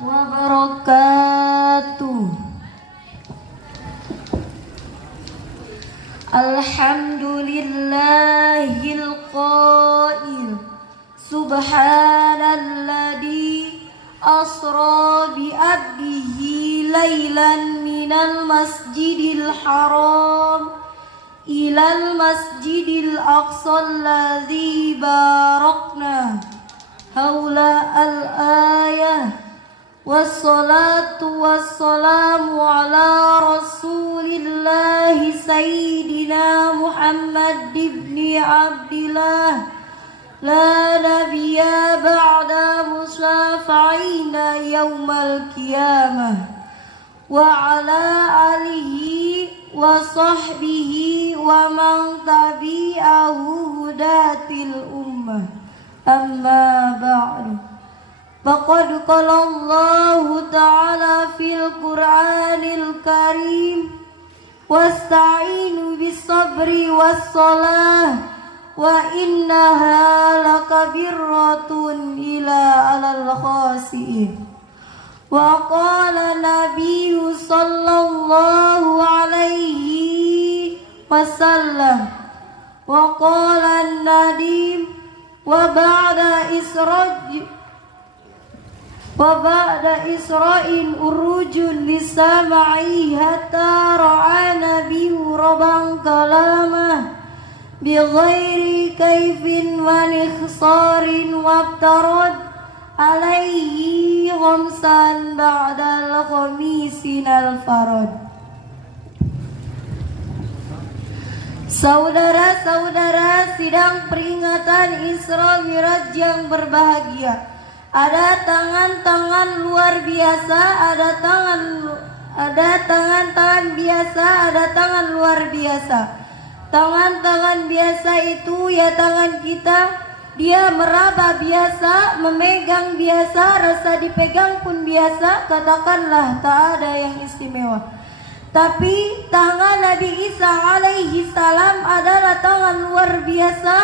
wabarakatuh. Alhamdulillahil qail subhanalladzi asra bi abdihi lailan minal masjidil haram ilal masjidil aqsa alladzi barakna haula al-ayah. Wassalatu wassalamu ala rasulillahi sayyidina Muhammad ibni Abdillah la nabiyya ba'da musafa'ina yawmal qiyamah wa ala alihi wa sahbihi wa man tabi'ahu hudatil ummah amma ba'du. Faqad qala Allahu ta'ala fil Qur'anil Karim wasta'inu bis sabri was salah wa innaha lakabirratun ila 'alal khasi'in. Wa qala nabiyyu sallallahu alaihi wasallam wa qala an-nadim wa ba'da isra'in urujun lisama'i hatta ra'a nabiyyu rabban kalamah bi ghairi kaifin wa nikhsarin wabtarad alaihi khamsan ba'dal khamisin al-farad. Saudara-saudara, sidang peringatan Isra Miraj yang berbahagia. Ada tangan-tangan luar biasa, ada tangan-tangan biasa, ada tangan luar biasa. Tangan-tangan biasa itu ya tangan kita, dia meraba biasa, memegang biasa, rasa dipegang pun biasa, katakanlah tak ada yang istimewa. Tapi tangan Nabi Isa alaihi salam adalah tangan luar biasa,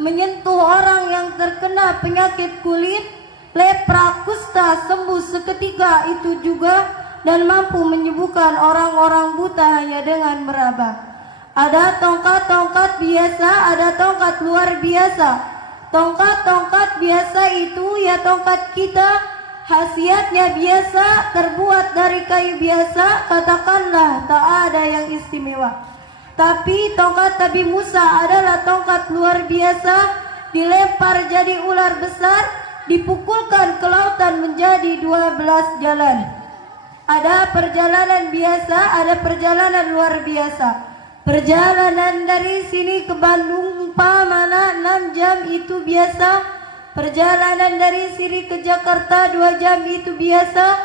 menyentuh orang yang terkena penyakit kulit, lepra, kusta, sembuh seketika itu juga, dan mampu menyembuhkan orang-orang buta hanya dengan meraba. Ada tongkat-tongkat biasa, ada tongkat luar biasa. Tongkat-tongkat biasa itu ya tongkat kita, khasiatnya biasa, terbuat dari kayu biasa, katakanlah tak ada yang istimewa. Tapi tongkat Nabi Musa adalah tongkat luar biasa, dilempar jadi ular besar, dipukulkan ke lautan menjadi 12 jalan. Ada perjalanan biasa, ada perjalanan luar biasa. Perjalanan dari sini ke Bandung umpamanya 6 jam itu biasa. Perjalanan dari sini ke Jakarta 2 jam itu biasa.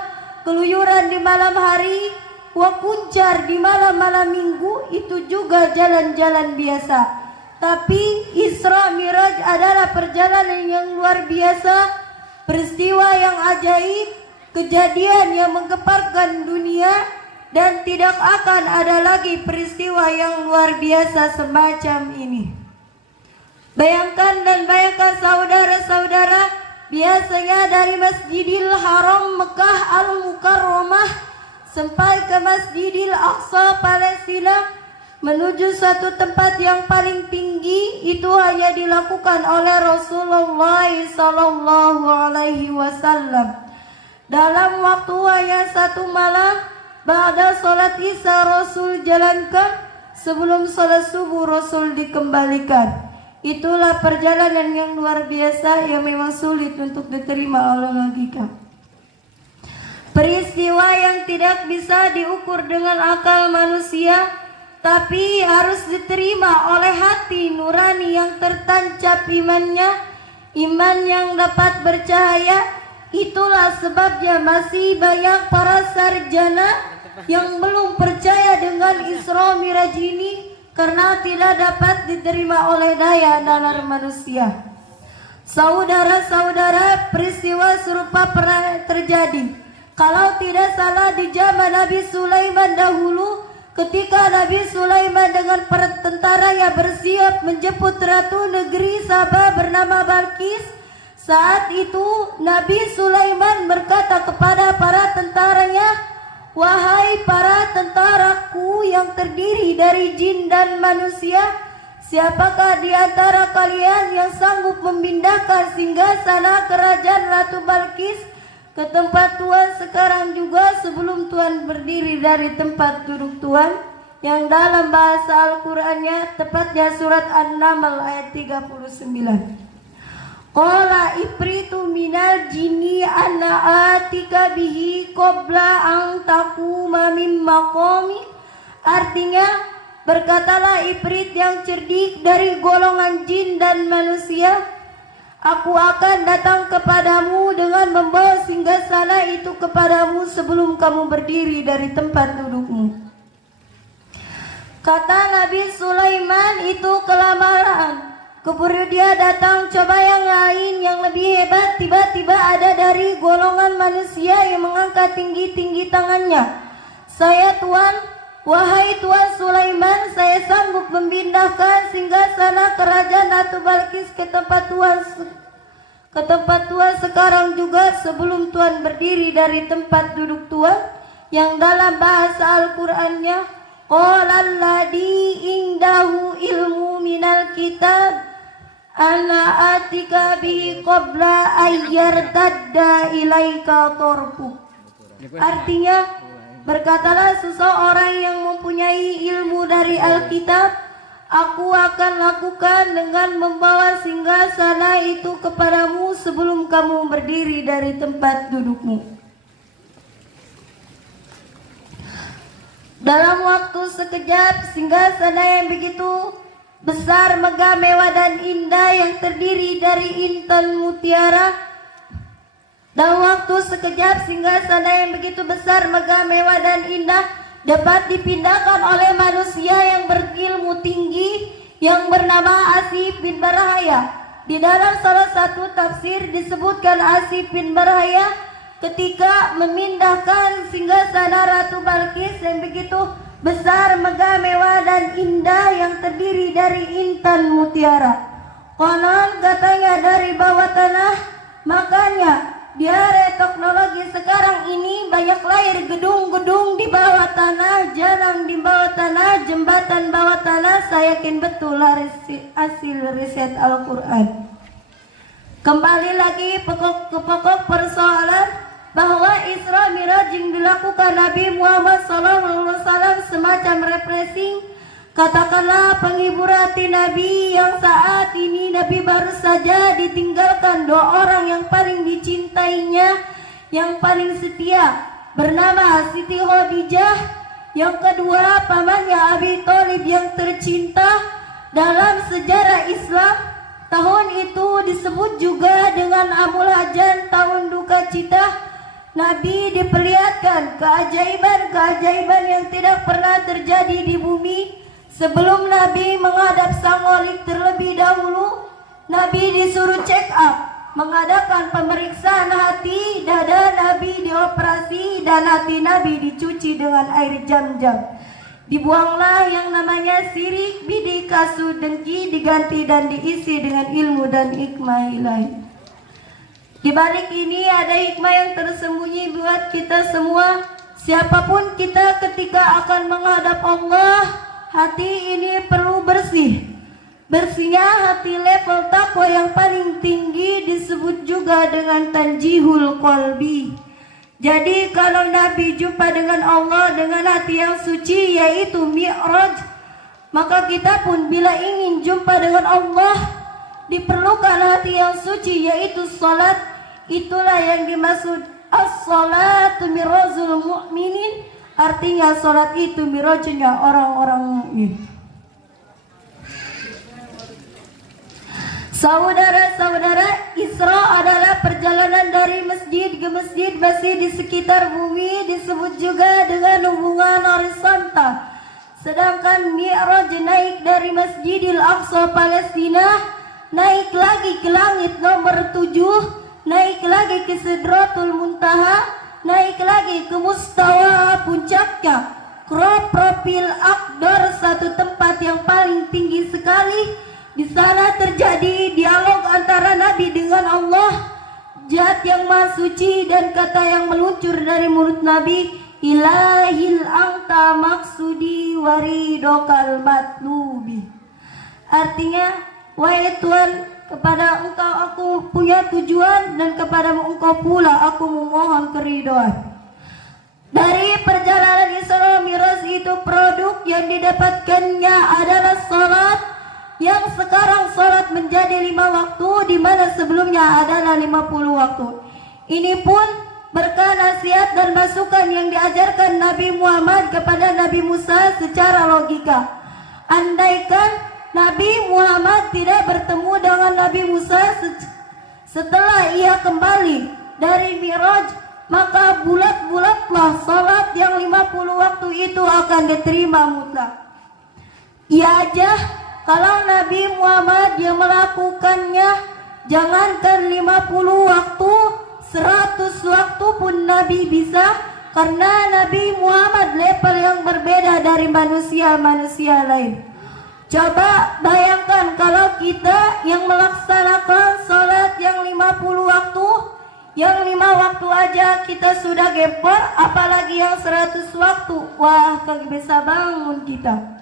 Keluyuran di malam hari, wakuncar di malam-malam minggu itu juga jalan-jalan biasa. Tapi Isra Miraj adalah perjalanan yang luar biasa, peristiwa yang ajaib, kejadian yang menggeparkan dunia, dan tidak akan ada lagi peristiwa yang luar biasa semacam ini. Bayangkan saudara-saudara, biasanya dari Masjidil Haram Mekah Al-Mukarramah sampai ke Masjidil Aqsa Palestina, menuju satu tempat yang paling tinggi, itu hanya dilakukan oleh Rasulullah sallallahu alaihi wasallam dalam waktu hanya 1 malam. Ba'da salat Isya Rasul jalankan, sebelum salat subuh Rasul dikembalikan. Itulah perjalanan yang luar biasa yang memang sulit untuk diterima oleh logika. Peristiwa yang tidak bisa diukur dengan akal manusia, tapi harus diterima oleh hati nurani yang tertancap imannya, iman yang dapat bercahaya. Itulah sebabnya masih banyak para sarjana yang belum percaya dengan Isra Miraj ini, karena tidak dapat diterima oleh daya nalar manusia. Saudara-saudara, peristiwa serupa pernah terjadi. Kalau tidak salah di zaman Nabi Sulaiman dahulu, ketika Nabi Sulaiman dengan para tentaranya bersiap menjemput ratu negeri Saba bernama Balkis, Saat itu Nabi Sulaiman berkata kepada para tentaranya, "Wahai para tentaraku yang terdiri dari jin dan manusia, siapakah di antara kalian yang sanggup memindahkan singgasana kerajaan Ratu Balkis ke tempat Tuhan sekarang juga sebelum Tuhan berdiri dari tempat duduk Tuhan?" Yang dalam bahasa Al-Qur'annya tepatnya surat An-Naml ayat 39. Qala ifritu minal jinni ana atika bihi qabla an taquma min maqami. Artinya, berkatalah ifrit yang cerdik dari golongan jin dan manusia, aku akan datang kepadamu dengan membawa singgasana itu kepadamu sebelum kamu berdiri dari tempat dudukmu. Kata Nabi Sulaiman itu kelamaan. Keburu dia datang coba yang lain yang lebih hebat. Tiba-tiba ada dari golongan manusia yang mengangkat tinggi-tinggi tangannya. "Saya Tuan, wahai Tuan Sulaiman, saya sanggup memindahkan singgasana kerajaan Ratu Balkis ke tempat Tuan sekarang juga sebelum Tuan berdiri dari tempat duduk Tuan." Yang dalam bahasa Al-Qur'annya, qala alladhi indahu ilmu minal kitab ana atika bihi qabla ayyartadda ilaika torfu. Artinya, berkatalah seseorang yang mempunyai ilmu dari Alkitab, aku akan lakukan dengan membawa singgasana itu kepadamu sebelum kamu berdiri dari tempat dudukmu. Dalam waktu sekejap, singgasana yang begitu besar, megah, mewah dan indah yang terdiri dari intan mutiara. Dalam waktu sekejap, singgasana yang begitu besar, megah, mewah dan indah dapat dipindahkan oleh manusia yang berilmu tinggi yang bernama Asif bin Barhaya. Di dalam salah satu tafsir disebutkan Asif bin Barhaya ketika memindahkan singgasana Ratu Balkis yang begitu besar, megah, mewah dan indah yang terdiri dari intan mutiara. Konon katanya dari bawah tanah, makanya di era teknologi sekarang ini banyak lahir gedung-gedung di bawah tanah, jalan di bawah tanah, jembatan bawah tanah. Saya yakin betul hasil riset Al-Quran. Kembali lagi ke pokok persoalan, bahwa Isra Miraj yang dilakukan Nabi Muhammad SAW semacam refreshing, katakanlah penghibur hati Nabi yang saat ini Nabi baru saja ditinggalkan dua orang yang paling dicintainya, yang paling setia, bernama Siti Khadijah, yang kedua pamannya Abi Thalib yang tercinta. Dalam sejarah Islam, tahun itu disebut juga dengan Amul Hajan, tahun duka cita. Nabi diperlihatkan keajaiban-keajaiban yang tidak pernah terjadi di bumi. Sebelum Nabi menghadap sang Wali terlebih dahulu, Nabi disuruh check up, mengadakan pemeriksaan hati. Dada Nabi dioperasi dan hati Nabi dicuci dengan air jam-jam. Dibuanglah yang namanya sirik, bidik, kasut, dengki, diganti dan diisi dengan ilmu dan hikmah ilahi. Di balik ini ada hikmah yang tersembunyi buat kita semua. Siapapun kita ketika akan menghadap Allah, hati ini perlu bersih. Bersihnya hati level takwa yang paling tinggi disebut juga dengan tanjihul qalbi. Jadi kalau Nabi jumpa dengan Allah dengan hati yang suci, yaitu Mi'raj, maka kita pun bila ingin jumpa dengan Allah, diperlukan hati yang suci, yaitu salat. Itulah yang dimaksud as-salatu mirajul mu'minin. Artinya salat itu mirajnya orang-orang mukmin. Saudara-saudara, Isra adalah perjalanan dari masjid ke masjid masih di sekitar bumi, disebut juga dengan hubungan horizontal. Sedangkan Mi'raj naik dari Masjidil Aqsa Palestina, naik lagi ke langit nomor 7, naik lagi ke Sidratul Muntaha, naik lagi ke mustawa puncaknya, crop profil Akdar, satu tempat yang paling tinggi sekali Di sana terjadi dialog antara Nabi dengan Allah, Zat yang Maha Suci, dan kata yang meluncur dari mulut Nabi, Ilahil anta maksudi waridokal matlubi. Artinya, wahai Tuhan, kepada Engkau aku punya tujuan, dan kepadamu Engkau pula aku memohon keridhaan. Dari perjalanan Isra Mi'raj itu produk yang didapatkannya adalah salat, yang sekarang salat menjadi 5 waktu, di mana sebelumnya adalah 50 waktu. Ini pun berkah nasihat dan masukan yang diajarkan Nabi Muhammad kepada Nabi Musa secara logika. Andaikan Nabi Muhammad tidak bertemu dengan Nabi Musa setelah ia kembali dari Mi'raj, maka bulat-bulatlah salat yang 50 waktu itu akan diterima mutlak. Ia aja kalau Nabi Muhammad yang melakukannya, jangankan 50 waktu, 100 waktu pun Nabi bisa, karena Nabi Muhammad level yang berbeda dari manusia-manusia lain. Coba bayangkan kalau kita yang melaksanakan sholat yang 50 waktu, yang 5 waktu aja kita sudah gempor, apalagi yang 100 waktu. Wah, kagak bisa bangun kita.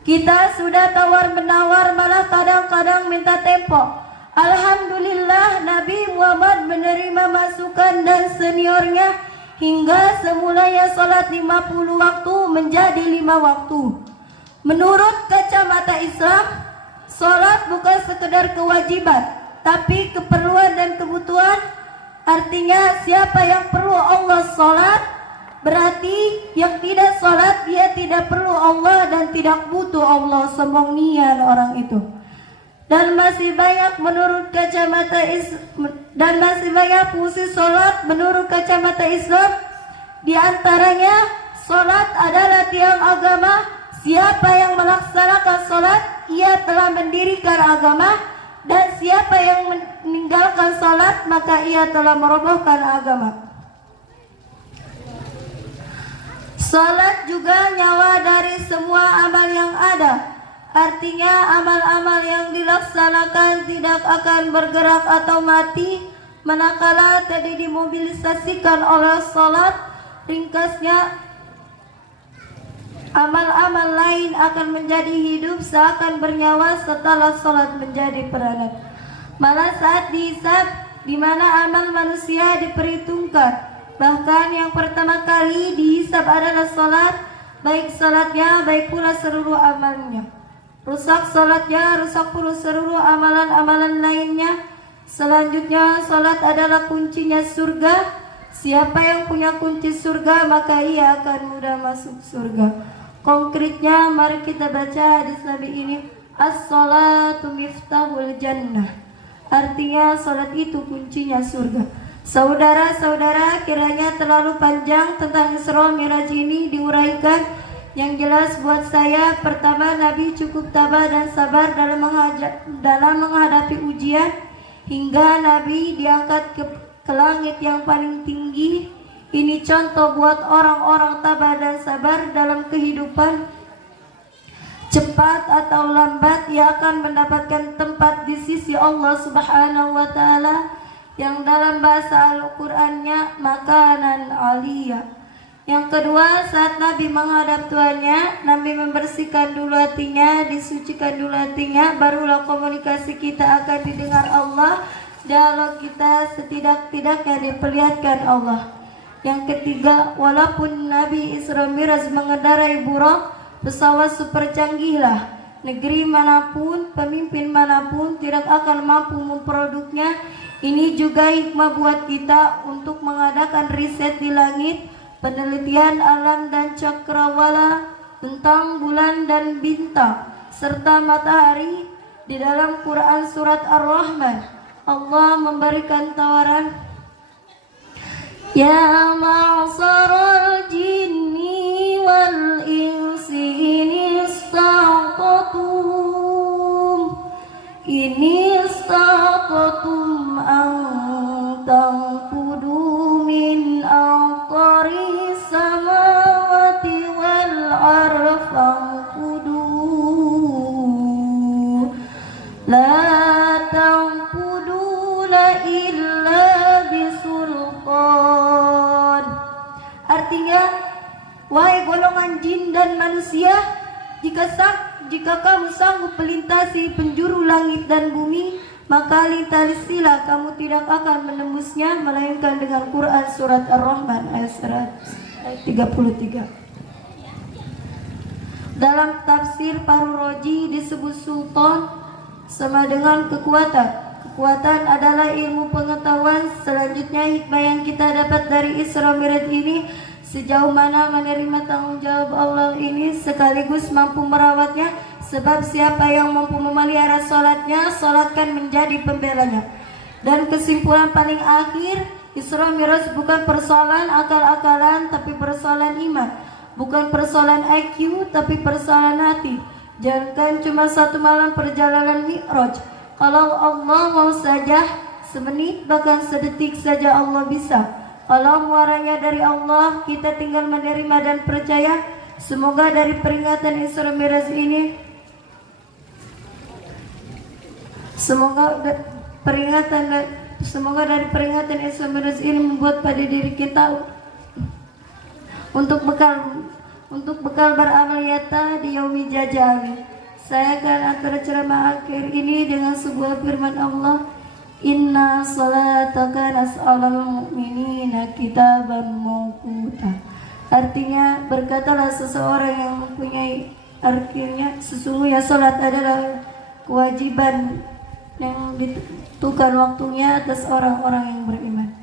Kita sudah tawar-menawar, malah kadang-kadang minta tempo. Alhamdulillah Nabi Muhammad menerima masukan dan seniornya, hingga semulanya sholat 50 waktu menjadi 5 waktu. Menurut kacamata Islam, sholat bukan sekedar kewajiban, tapi keperluan dan kebutuhan. Artinya siapa yang perlu Allah sholat, berarti yang tidak sholat dia tidak perlu Allah dan tidak butuh Allah. Sombong niat orang itu. Dan masih banyak menurut kacamata dan masih banyak fungsi sholat menurut kacamata Islam. Di antaranya, sholat adalah tiang agama. Siapa yang melaksanakan sholat, ia telah mendirikan agama, dan siapa yang meninggalkan sholat, maka ia telah merobohkan agama. Sholat juga nyawa dari semua amal yang ada. Artinya amal-amal yang dilaksanakan tidak akan bergerak atau mati manakala tadi dimobilisasikan oleh sholat. Ringkasnya, amal-amal lain akan menjadi hidup seakan bernyawa setelah sholat menjadi peranan. Malah saat dihisab, di mana amal manusia diperhitungkan, bahkan yang pertama kali dihisab adalah sholat, baik sholatnya, baik pula seluruh amalnya. Rusak sholatnya, rusak pula seluruh amalan-amalan lainnya. Selanjutnya, sholat adalah kuncinya surga. Siapa yang punya kunci surga, maka ia akan mudah masuk surga. Konkretnya, mari kita baca hadis Nabi ini. As-sholatu miftahul jannah. Artinya salat itu kuncinya surga. Saudara-saudara, kiranya terlalu panjang tentang Isra Mi'raj ini diuraikan. Yang jelas buat saya, pertama, Nabi cukup tabah dan sabar dalam menghadapi ujian, hingga Nabi diangkat ke langit yang paling tinggi. Ini contoh buat orang-orang tabah dan sabar dalam kehidupan. Cepat atau lambat ia akan mendapatkan tempat di sisi Allah Subhanahu wa Ta'ala, yang dalam bahasa Al-Qur'annya makanan aliyah. Yang kedua, saat Nabi menghadap Tuhannya, Nabi membersihkan dulu hatinya, disucikan dulu hatinya, barulah komunikasi kita akan didengar Allah, dialog kita setidak-tidaknya diperlihatkan Allah. Yang ketiga, walaupun Nabi Isra Mi'raj mengendarai buraq, pesawat super canggih lah, negeri manapun, pemimpin manapun tidak akan mampu memproduknya. Ini juga hikmah buat kita untuk mengadakan riset di langit, penelitian alam dan cakrawala tentang bulan dan bintang serta matahari. Di dalam Quran surat Ar-Rahman, Allah memberikan tawaran, Ya ma'asyaral jinni wal insi ini istaqatum an tanfudu min aqari samawati wal arfanfudu. Wahai golongan jin dan manusia, jika kamu sanggup melintasi penjuru langit dan bumi, maka lintasilah, kamu tidak akan menembusnya melainkan dengan Quran surat Ar-Rahman ayat 33. Dalam tafsir Faruroji disebut sultan sama dengan kekuatan. Kekuatan adalah ilmu pengetahuan. Selanjutnya hikmah yang kita dapat dari Isra Mi'raj ini, sejauh mana menerima tanggung jawab Allah ini sekaligus mampu merawatnya. Sebab siapa yang mampu memelihara sholatnya, sholat kan menjadi pembelanya. Dan kesimpulan paling akhir, Isra Mi'raj bukan persoalan akal-akalan, tapi persoalan iman. Bukan persoalan IQ, tapi persoalan hati. Jangankan cuma satu malam perjalanan Mi'raj, kalau Allah mau saja, semenit bahkan sedetik saja Allah bisa. Kalau muaranya dari Allah, kita tinggal menerima dan percaya. Semoga dari peringatan Isra Mi'raj ini, semoga dari peringatan Isra Mi'raj ini membuat pada diri kita untuk bekal beramal nyata di yaumi jajal. Saya akan akhir ceramah akhir ini dengan sebuah firman Allah, Inna salataka nas'alal mu'minina kitaban mawquta. Artinya, berkatalah seseorang yang mempunyai artinya, sesungguhnya salat adalah kewajiban yang ditentukan waktunya atas orang-orang yang beriman.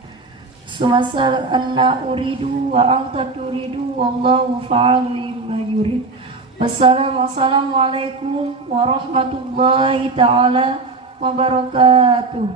Sumasal anna uridu wa anta turidu wallahu fa'alu lima yurid. Wassalamualaikum warahmatullahi ta'ala wabarakatuh.